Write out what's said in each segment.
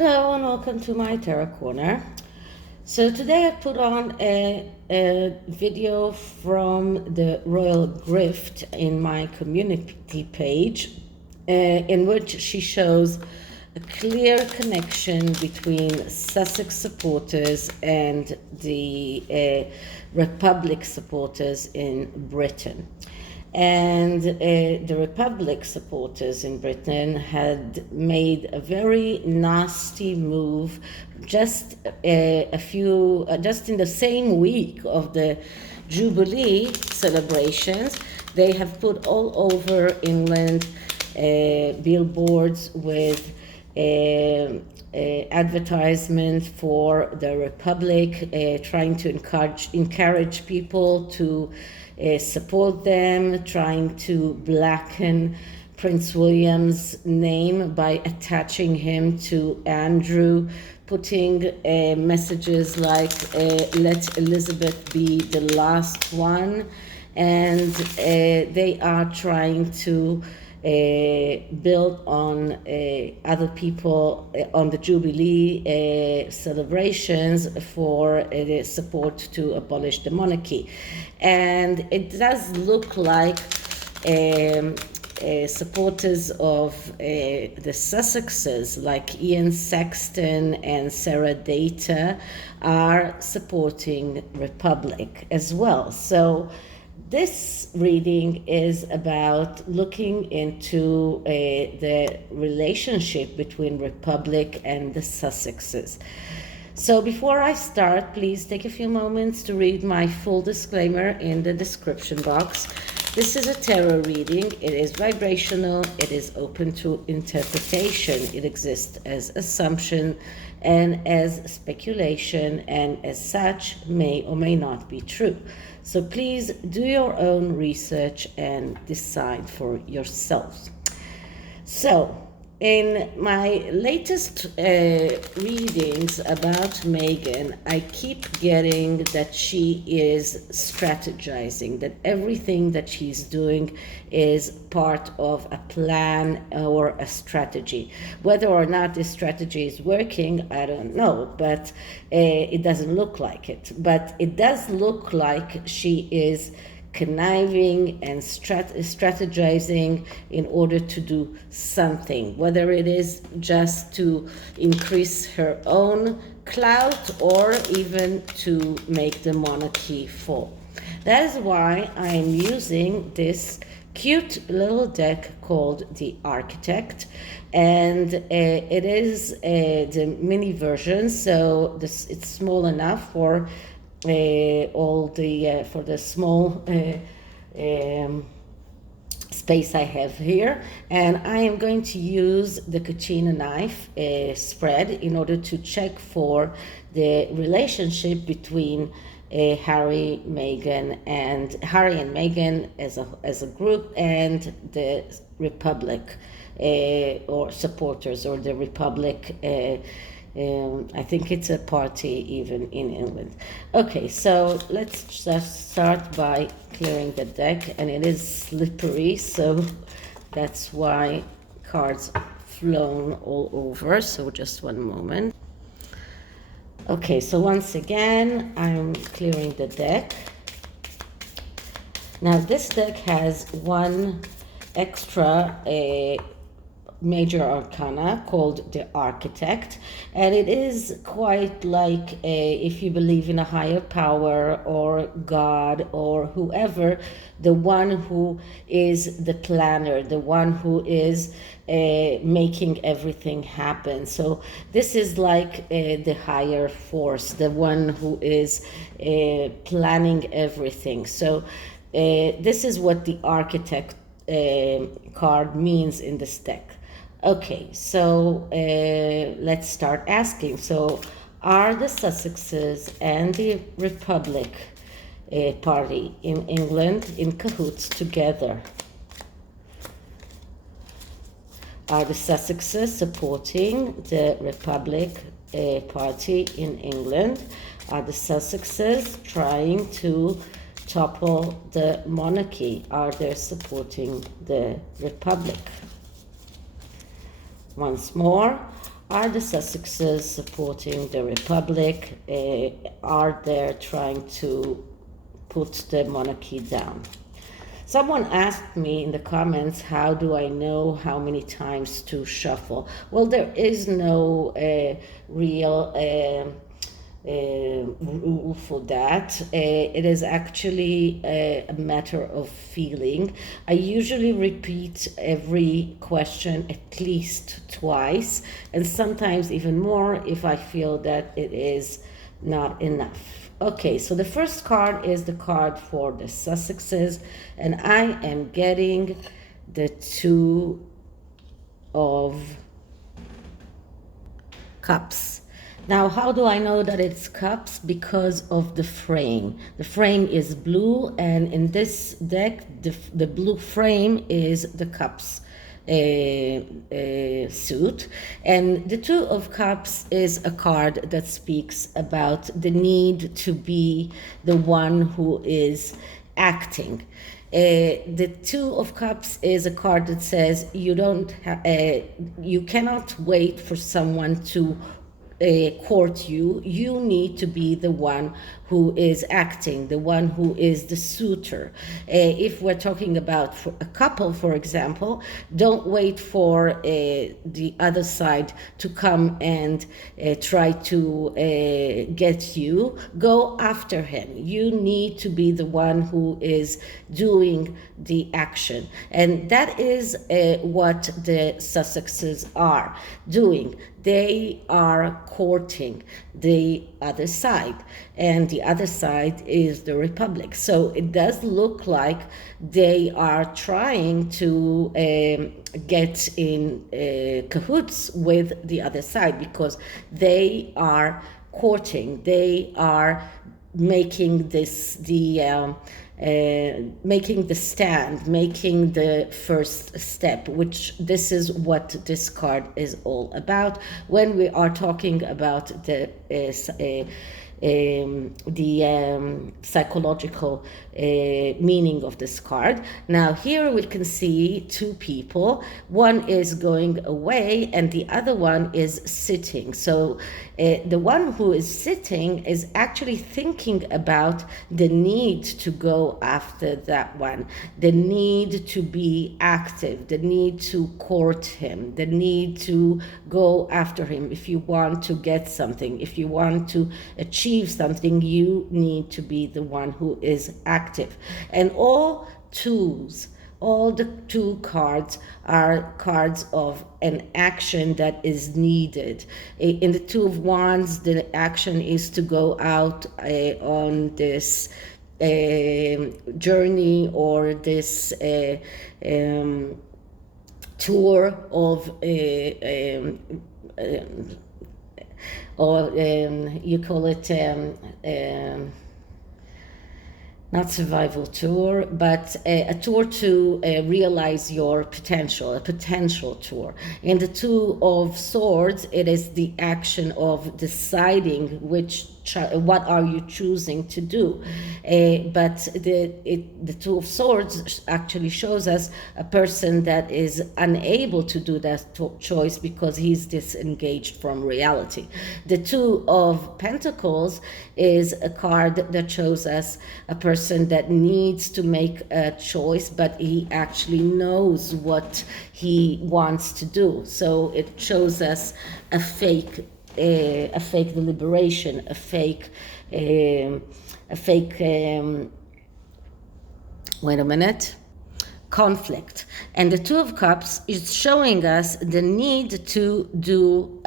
Hello and welcome to my Tarot Corner. So today I put on a video from the Royal Grift in my community page in which she shows a clear connection between Sussex supporters and the Republic supporters in Britain. And the Republic supporters in Britain had made a very nasty move just in the same week of the Jubilee celebrations. They have put all over England billboards with advertisement for the Republic, trying to encourage people to support them, trying to blacken Prince William's name by attaching him to Andrew, putting messages like let Elizabeth be the last one, and they are trying to build on other people on the Jubilee celebrations for support to abolish the monarchy. And it does look like supporters of the Sussexes like Ian Sexton and Sarah Data are supporting Republic as well. So this reading is about looking into the relationship between Republic and the Sussexes. So before I start, please take a few moments to read my full disclaimer in the description box. This is a tarot reading. It is vibrational. It is open to interpretation. It exists as assumption and as speculation, and as such may or may not be true. So please do your own research and decide for yourselves. So in my latest readings about Meghan, I keep getting that she is strategizing, that everything that she's doing is part of a plan or a strategy. Whether or not this strategy is working, I don't know, but it doesn't look like it. But it does look like she is conniving and strategizing in order to do something, whether it is just to increase her own clout or even to make the monarchy fall. That is why I am using this cute little deck called the Architect, and it is the mini version, so it's small enough for for the small space I have here. And I am going to use the Cucina knife spread in order to check for the relationship between Harry and Meghan as a group and the Republic or supporters, or the Republic. I think it's a party even in England. Okay, so let's just start by clearing the deck, and it is slippery, so that's why cards flown all over. So just one moment. Okay, so once again, I'm clearing the deck. Now this deck has one extra major arcana called the Architect, and it is quite like if you believe in a higher power or God or whoever, the one who is the planner, the one who is making everything happen. So this is like the higher force, the one who is planning everything. So this is what the Architect card means in this deck. Okay, so let's start asking. So are the Sussexes and the Republic party in England in cahoots together? Are the Sussexes supporting the Republic party in England? Are the Sussexes trying to topple the monarchy? Are they supporting the Republic? Once more, Are the Sussexes supporting the Republic? Are they trying to put the monarchy down? Someone asked me in the comments, how do I know how many times to shuffle? Well, there is no real rule for that. It is actually a matter of feeling. I usually repeat every question at least twice, and sometimes even more if I feel that it is not enough. Okay, so the first card is the card for the Sussexes, and I am getting the Two of Cups. Now, how do I know that it's cups? Because of the frame. The frame is blue, and in this deck, the blue frame is the cups suit. And the Two of Cups is a card that speaks about the need to be the one who is acting. The Two of Cups is a card that says you cannot wait for someone to court you. You need to be the one who is acting, the one who is the suitor. If we're talking about a couple, for example, don't wait for the other side to come and try to get you. Go after him. You need to be the one who is doing the action. And that is what the Sussexes are doing. They are courting the other side, and the other side is the Republic. So it does look like they are trying to get in cahoots with the other side, because they are courting, they are making making the stand, making the first step, which this is what this card is all about when we are talking about the psychological meaning of this card. Now here we can see two people. One is going away and the other one is sitting. So the one who is sitting is actually thinking about the need to go after that one, the need to be active, the need to court him, the need to go after him. If you want to get something, if you want to achieve something, you need to be the one who is active. And all the two cards are cards of an action that is needed. In the Two of Wands, the action is to go out on this journey or this tour of or you call it not survival tour, but a tour to realize your potential, a potential tour. In the Two of Swords, it is the action of deciding what are you choosing to do. But the Two of Swords actually shows us a person that is unable to do that choice because he's disengaged from reality. The Two of Pentacles is a card that shows us a person that needs to make a choice, but he actually knows what he wants to do. So it shows us a fake deliberation, a fake wait a minute, conflict. And the Two of Cups is showing us the need to do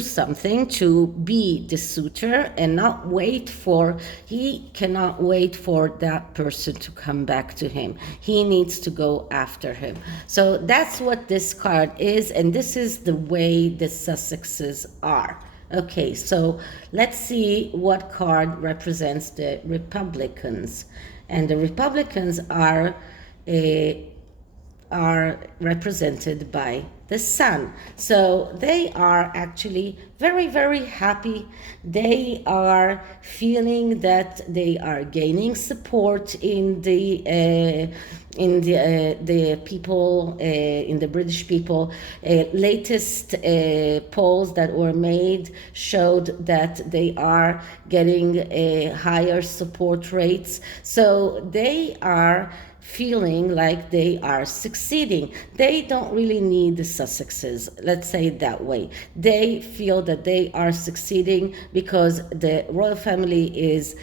something, to be the suitor and not wait for, he cannot wait for that person to come back to him. He needs to go after him. So that's what this card is, and this is the way the Sussexes are. Okay, so let's see what card represents the Republicans. And the Republicans are are represented by the sun. So they are actually very, very happy. They are feeling that they are gaining support in the people, in the British people. Latest polls that were made showed that they are getting higher support rates. So they are feeling like they are succeeding. They don't really need the Sussexes, let's say it that way. They feel that they are succeeding because the royal family is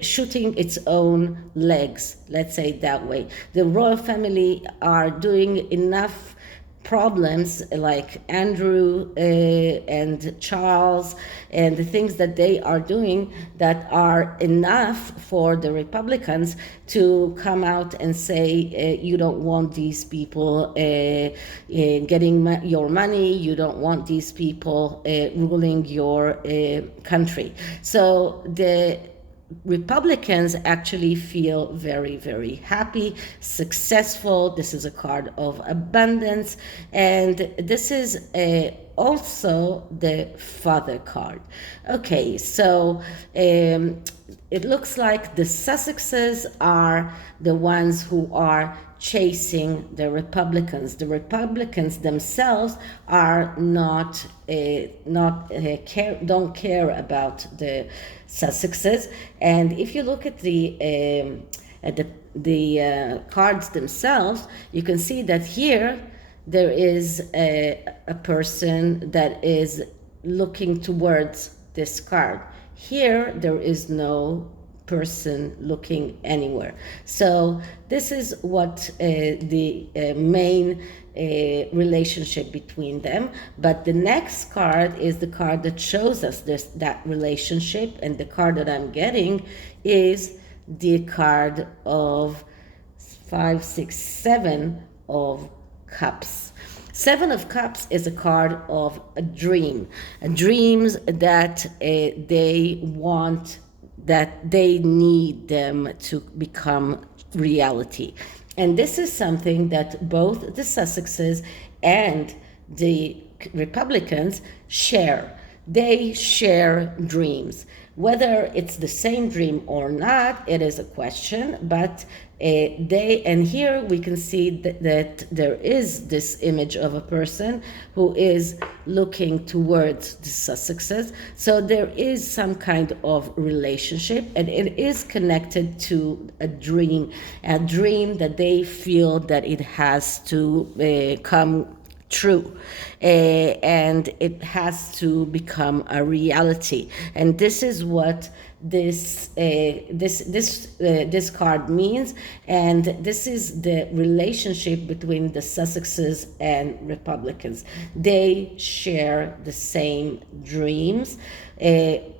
shooting its own legs, let's say it that way. The royal family are doing enough problems like Andrew and Charles, and the things that they are doing that are enough for the Republicans to come out and say, you don't want these people getting your money, you don't want these people ruling your country. So the Republicans actually feel very, very happy, successful. This is a card of abundance, and this is also the father card. Okay, so it looks like the Sussexes are the ones who are chasing the Republicans. The Republicans themselves are don't care about the Sussexes. And if you look at the cards themselves, you can see that here there is a person that is looking towards this card. Here there is no person looking anywhere. So this is what the main relationship between them. But the next card is the card that shows us that relationship, and the card that I'm getting is the card of 5, 6, 7 of Cups. 7 of Cups is a card of a dream, dreams that they want, that they need them to become reality. And this is something that both the Sussexes and the Republicans share. They share dreams. Whether it's the same dream or not, it is a question, but and here we can see that there is this image of a person who is looking towards the Sussexes. So there is some kind of relationship, and it is connected to a dream that they feel that it has to come true, and it has to become a reality. And this is what this card means, and this is the relationship between the Sussexes and Republicans. They share the same dreams,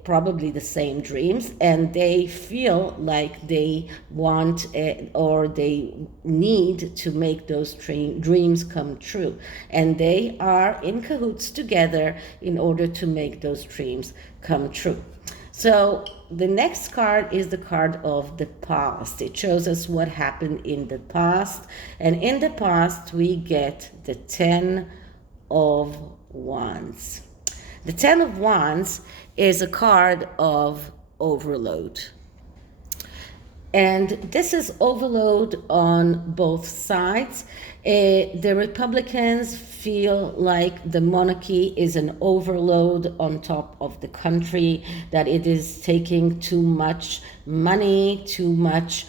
probably the same dreams, and they feel like they want or they need to make those dreams come true, and they are in cahoots together in order to make those dreams come true. So the next card is the card of the past. It shows us what happened in the past, and in the past we get the 10 of Wands. The 10 of Wands is a card of overload. And this is overload on both sides. The Republicans feel like the monarchy is an overload on top of the country, that it is taking too much money, too much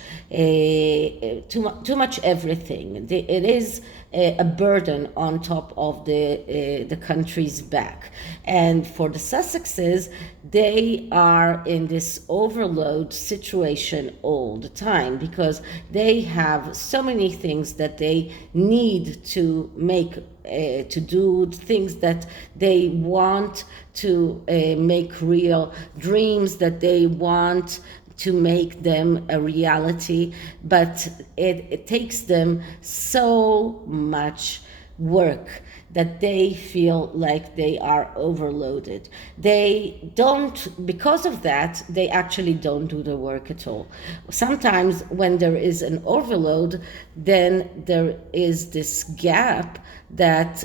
everything. It is a burden on top of the country's back. And for the Sussexes, they are in this overload situation all the time because they have so many things that they need to make, to do things that they want to make real, dreams that they want to make them a reality, but it takes them so much work. that they feel like they are overloaded. They don't, because of that, they actually don't do the work at all. Sometimes when there is an overload, then there is this gap that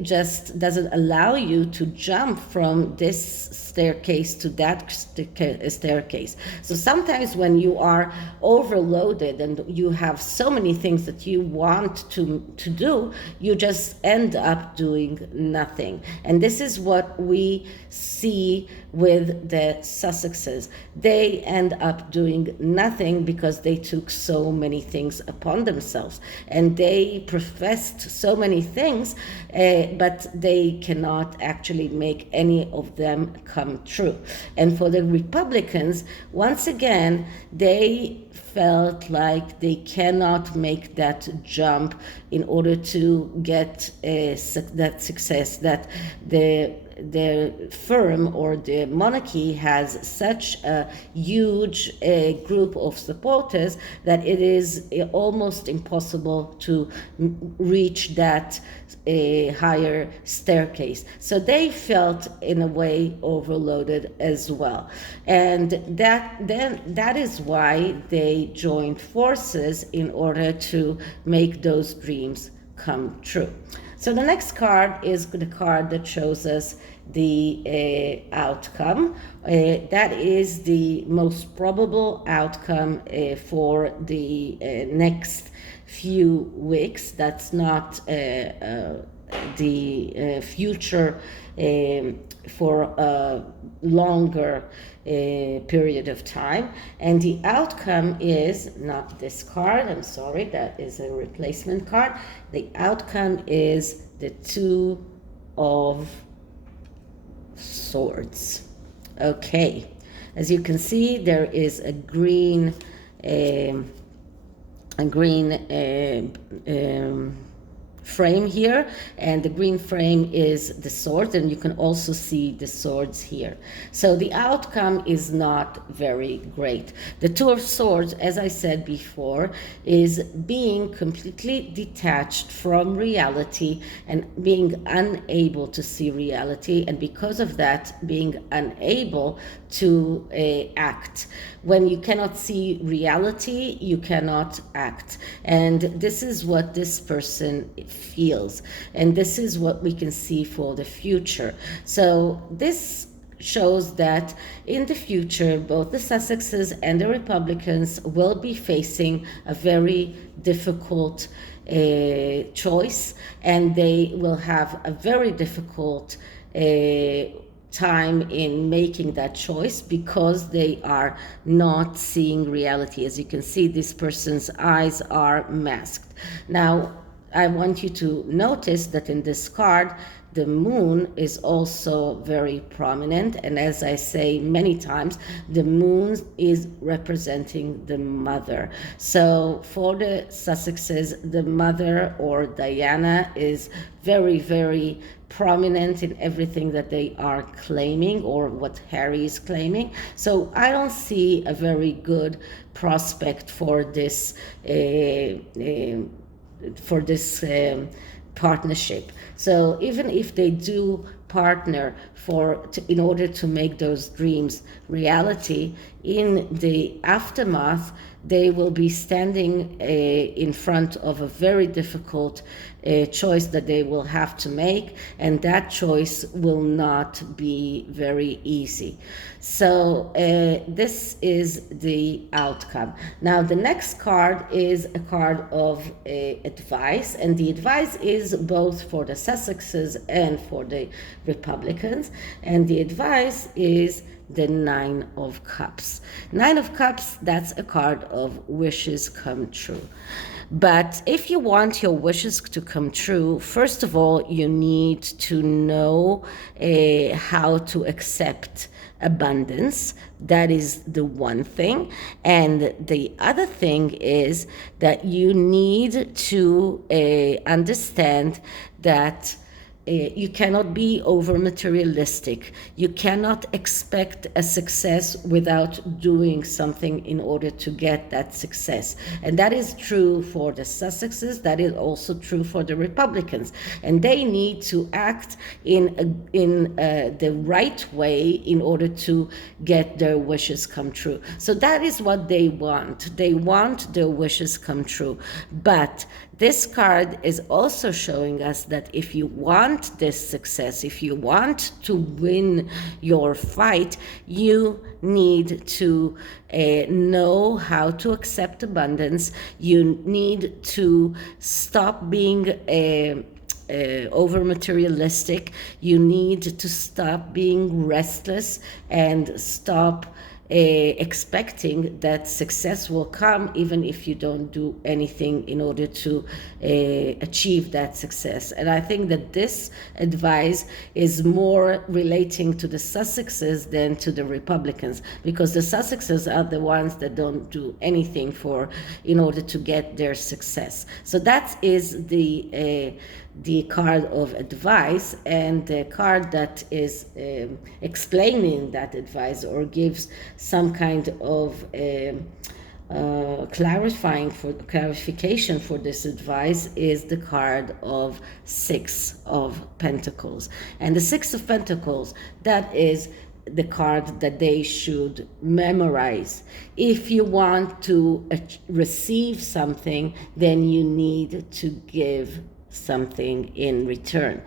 just doesn't allow you to jump from this staircase to that staircase. So sometimes when you are overloaded and you have so many things that you want to do, you just end up doing nothing. And this is what we see with the Sussexes. They end up doing nothing because they took so many things upon themselves, and they professed so many things, but they cannot actually make any of them come true. And for the Republicans, once again, they felt like they cannot make that jump in order to get that success, that the firm or the monarchy has such a huge group of supporters that it is almost impossible to reach that higher staircase. So they felt in a way overloaded as well, and that is why they joined forces in order to make those dreams come true. So the next card is the card that shows us the outcome. That is the most probable outcome for the next few weeks. That's not the future for a longer period of time. And the outcome is not this card. I'm sorry, that is a replacement card. The outcome is the Two of Swords. Okay, as you can see, there is a green frame here, and the green frame is the sword, and you can also see the swords here. So the outcome is not very great. The Two of Swords, as I said before, is being completely detached from reality and being unable to see reality, and because of that, being unable to act. When you cannot see reality, you cannot act. And this is what this person feels. And this is what we can see for the future. So this shows that in the future, both the Sussexes and the Republicans will be facing a very difficult choice, and they will have a very difficult time in making that choice because they are not seeing reality. As you can see, this person's eyes are masked. Now, I want you to notice that in this card, the moon is also very prominent, and as I say many times, the moon is representing the mother. So for the Sussexes, the mother, or Diana, is very, very prominent in everything that they are claiming, or what Harry is claiming. So I don't see a very good prospect for this partnership. So even if they do partner in order to make those dreams reality, in the aftermath, they will be standing in front of a very difficult choice that they will have to make, and that choice will not be very easy. So this is the outcome. Now the next card is a card of advice, and the advice is both for the Sussexes and for the Republicans, and the advice is the Nine of Cups. Nine of Cups, that's a card of wishes come true. But if you want your wishes to come true, first of all, you need to know how to accept abundance. That is the one thing. And the other thing is that you need to understand that you cannot be over materialistic. You cannot expect a success without doing something in order to get that success. And that is true for the Sussexes. That is also true for the Republicans. And they need to act in the right way in order to get their wishes come true. So that is what they want. They want their wishes come true. But this card is also showing us that if you want this success, if you want to win your fight, you need to know how to accept abundance. You need to stop being over materialistic. You need to stop being restless and stop expecting that success will come even if you don't do anything in order to achieve that success. And I think that this advice is more relating to the Sussexes than to the Republicans, because the Sussexes are the ones that don't do anything in order to get their success. So that is the card of advice, and the card that is explaining that advice or gives some kind of clarification for this advice is the card of Six of Pentacles. And the Six of Pentacles, that is the card that they should memorize. If you want to receive something, then you need to give something in return.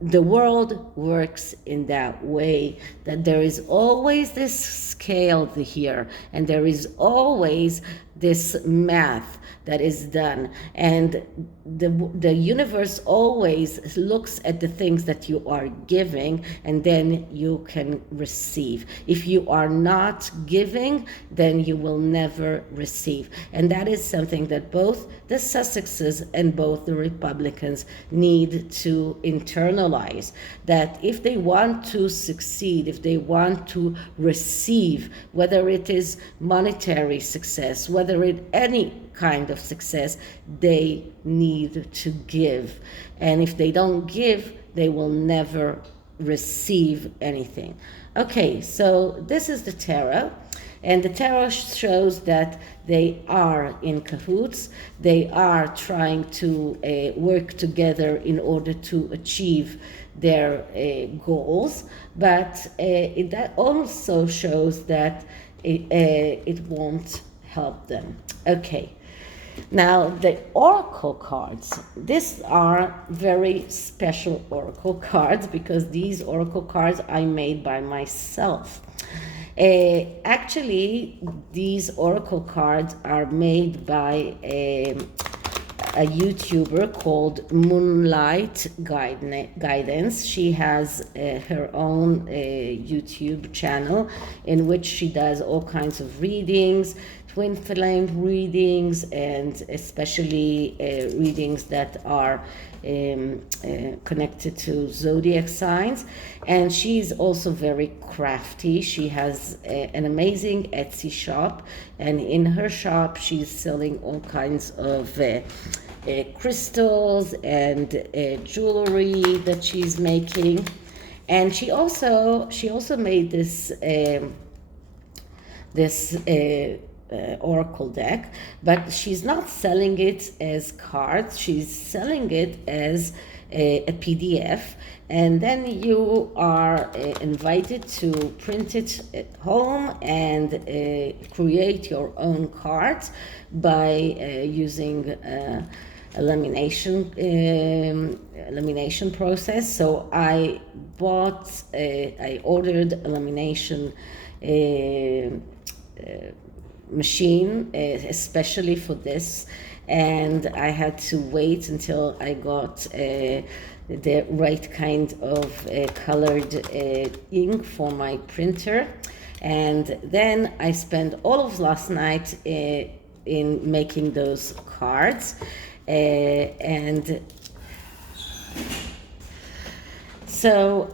The world works in that way, that there is always this scale here, and there is always this math that is done, and the universe always looks at the things that you are giving, and then you can receive. If you are not giving, then you will never receive. And that is something that both the Sussexes and both the Republicans need to internalize, that if they want to succeed, if they want to receive, whether it is monetary success, whether it any kind of success, they need to give. And if they don't give, they will never receive anything. Okay, so this is the tarot, and the tarot shows that they are in cahoots. They are trying to work together in order to achieve their goals, but that also shows that it won't help them. Okay. Now, the oracle cards, these are very special oracle cards because these oracle cards I made by myself. Actually, these oracle cards are made by a YouTuber called MOONLIGHT Guidance. She has her own YouTube channel in which she does all kinds of readings, twin flame readings, and especially readings that are connected to zodiac signs. And she's also very crafty. She has an amazing Etsy shop, and in her shop she's selling all kinds of crystals and jewelry that she's making. And she also made this oracle deck, but she's not selling it as cards. She's selling it as a PDF, and then you are invited to print it at home and create your own cards by using a lamination process. So I ordered a lamination machine especially for this, and I had to wait until I got the right kind of colored ink for my printer, and then I spent all of last night in making those cards, and So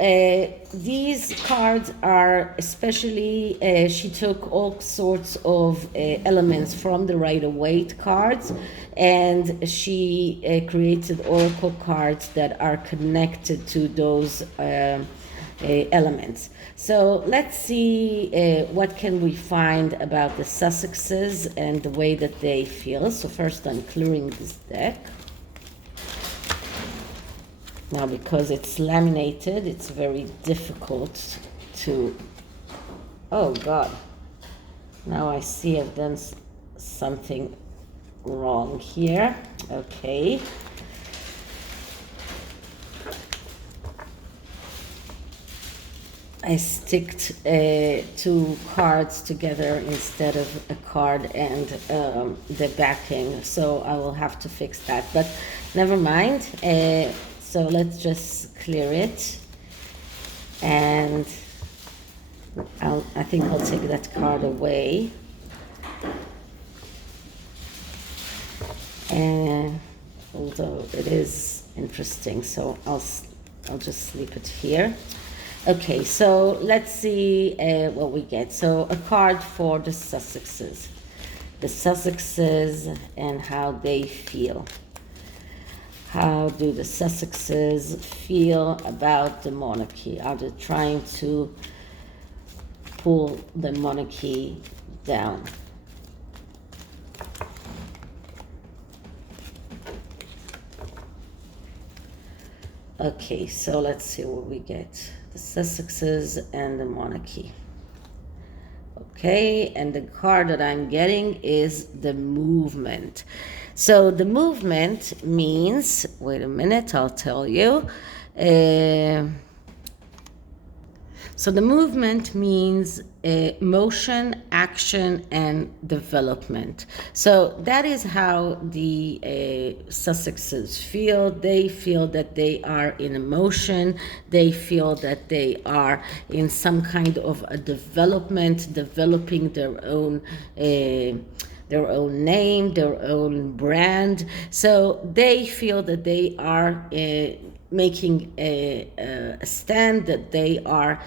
these cards are especially, she took all sorts of elements from the Rider-Waite cards, and she created oracle cards that are connected to those elements. So let's see what can we find about the Sussexes and the way that they feel. So first I'm clearing this deck. Now, because it's laminated, it's very difficult to... Oh, God. Now I see I've done something wrong here. Okay. I sticked two cards together instead of a card and the backing, so I will have to fix that. But never mind. So let's just clear it, and I think I'll take that card away. And although it is interesting, so I'll just sleep it here. Okay, so let's see what we get. So a card for the Sussexes. The Sussexes and how they feel. How do the Sussexes feel about the monarchy? Are they trying to pull the monarchy down? Okay, so let's see what we get. The Sussexes and the monarchy. Okay, and the card that I'm getting is the movement. So the movement means, wait a minute, I'll tell you. So the movement means motion, action, and development. So that is how the Sussexes feel. They feel that they are in emotion. They feel that they are in some kind of a development, developing their own name, their own brand. So they feel that they are making a stand, that they are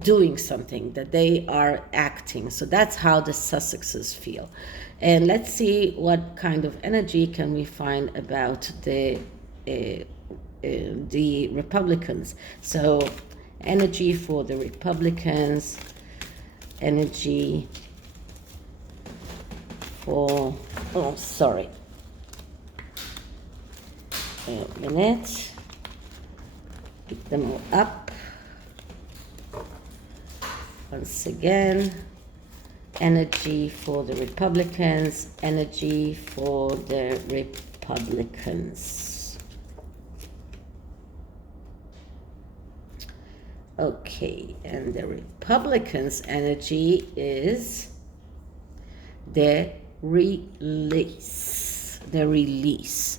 doing something, that they are acting. So that's how the Sussexes feel. And let's see what kind of energy can we find about the Republicans. So energy for the Republicans, energy for, oh, sorry. Wait a minute. Pick them all up. Once again, energy for the Republicans, energy for the Republicans. Okay, and the Republicans' energy is the release. The release.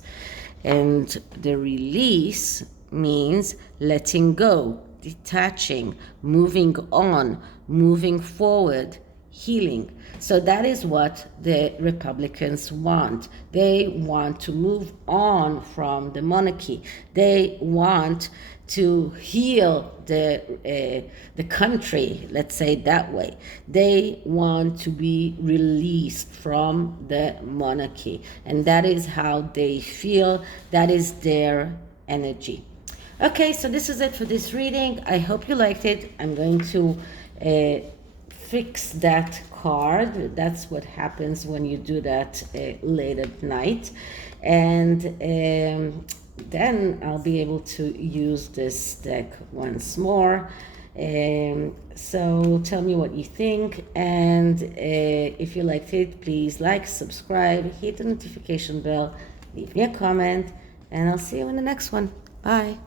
And the release means letting go, detaching, moving on, moving forward, healing. So that is what the Republicans want. They want to move on from the monarchy. They want to heal the country, let's say it that way. They want to be released from the monarchy. And that is how they feel. That is their energy. Okay, so this is it for this reading. I hope you liked it. I'm going to fix that card. That's what happens when you do that late at night. And then I'll be able to use this deck once more. So tell me what you think. And if you liked it, please like, subscribe, hit the notification bell, leave me a comment, and I'll see you in the next one. Bye.